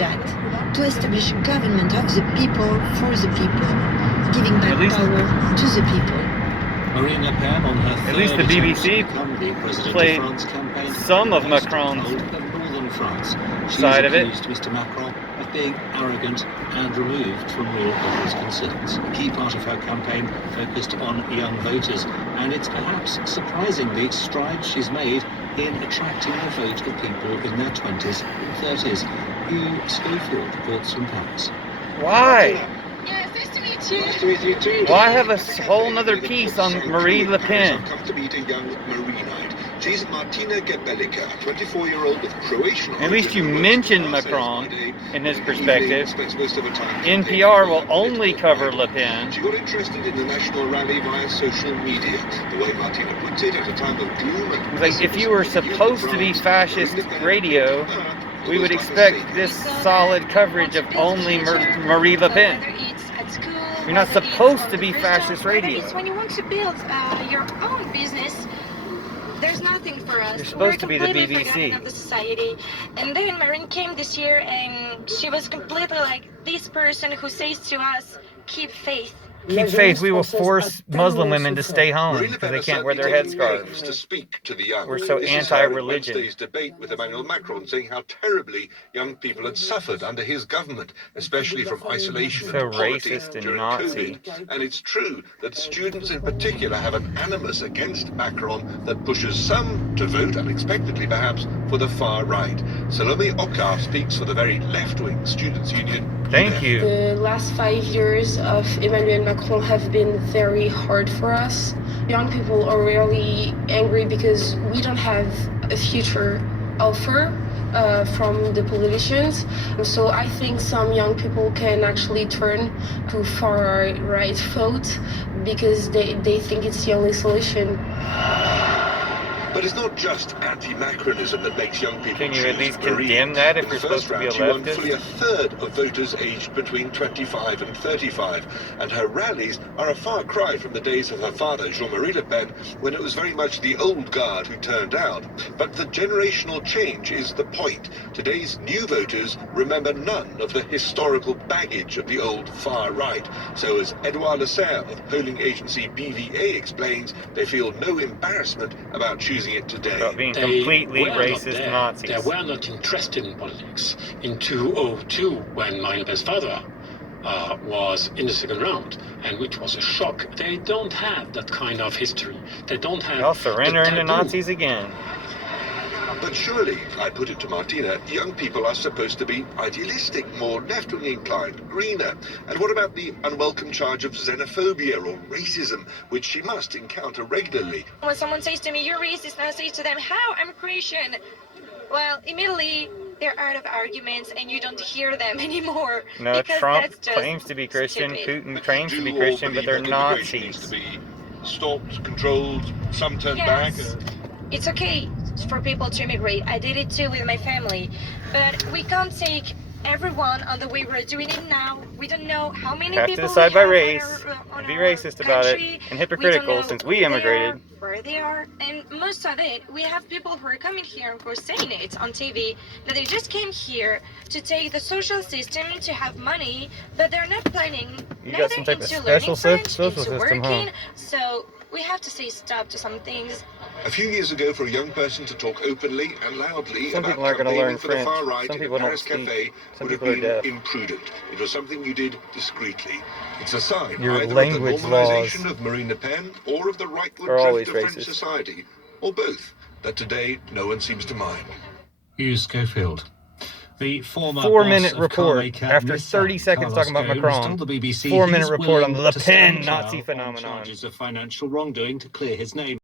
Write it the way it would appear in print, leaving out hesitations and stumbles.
that, to establish a government of the people, for the people, giving back power to the people. Marine Le Pen on her At least the BBC played some of Macron's side of it. Mr. Macron of being arrogant and removed from real people's concerns. A key part of her campaign focused on young voters, and it's perhaps surprisingly strides she's made in attracting a vote of people in their 20s and 30s. Hugh Schofield reports from Paris. Why? Yes, nice to meet you. Nice to meet you too. Why have a whole nother piece on Marie Le Pen? I've come to meet a young Marinite. She's Martina Gebelica, a 24-year-old with Croatian origin. At least you mentioned Macron in his perspective. NPR will only cover Le Pen. She got interested in the national rally via social media. The way Martina puts it, at a time of gloom and Like, if you were supposed to be fascist radio, we would expect this solid coverage of only Marie Le Pen. You're not supposed to be fascist radio. It's when you want to build your own business. There's nothing for us. You're supposed to be the completely BBC. forgotten of the society. And then Marine came this year, and she was completely like this person who says to us, "Keep faith." Keep faith, we will force Muslim women to stay home because they can't wear their headscarves. To speak to the young. We're so This is anti-religion. Wednesday's debate with Emmanuel Macron, saying how terribly young people had suffered under his government, especially from isolation So and poverty racist and during Nazi. COVID. And it's true that students in particular have an animus against Macron that pushes some to vote, unexpectedly perhaps, for the far right. Salome Okar speaks for the very left-wing Students' Union. Thank you. The last 5 years of Emmanuel Macron have been very hard for us. Young people are really angry because we don't have a future offer from the politicians. So I think some young people can actually turn to far right vote because they think it's the only solution. But it's not just anti-Macronism that makes young people Can you at choose least Marine. condemn that if In you're the first supposed to be a round, she won leftist? fully a third of voters aged between 25 and 35, and her rallies are a far cry from the days of her father, Jean-Marie Le Pen, when it was very much the old guard who turned out. But the generational change is the point. Today's new voters remember none of the historical baggage of the old far right. So as Edouard Lasserre of polling agency BVA explains, they feel no embarrassment about choosing it today. About being completely were racist not there. Nazis. They were not interested in politics. In 2002, when Marine Le Pen's father was in the second round, and which was a shock, they don't have that kind of history. They don't have. They'll surrender the into taboo. Nazis again. But surely, I put it to Martina, young people are supposed to be idealistic, more left-wing inclined, greener. And what about the unwelcome charge of xenophobia or racism, which she must encounter regularly? When someone says to me, "You're racist," and I say to them, "How? I'm Croatian." Well, immediately they're out of arguments, and you don't hear them anymore. No, because Trump that's just claims to be Christian, stupid. Putin claims to Do be you all Christian, but believe they're that immigration needs Nazis. to be stopped, controlled, some turned back? Yes. It's okay for people to immigrate. I did it too with my family. But we can't take everyone on the way we're doing it now. We don't know how many Have to people decide we by have race, on be our racist about it, country. and We hypocritical don't know since who we they immigrated. are, where they are, and most of it, we have people who are coming here who are saying it on TV that they just came here to take the social system, to have money, but they're not planning You got some type of into special learning French, social into system, huh? working. So we have to say stop to some things. A few years ago, for a young person to talk openly and loudly Some about people aren't gonna campaigning learn for the French. far right Some in a people don't Paris speak. cafe Some would have people are been deaf. imprudent. It was something you did discreetly. It's a sign Your either language of the laws normalization of Marine Le Pen or of the rightward are always drift of French racist. society, or both, that today no one seems to mind. Hugh Schofield. The former 4-minute boss of report carmaker after Nissan, 30 seconds Carlos talking about Ghosn, Macron. told the BBC 4-minute he's report on willing the Le to Pen stand trial Nazi on phenomenon. charges of financial wrongdoing to clear his name.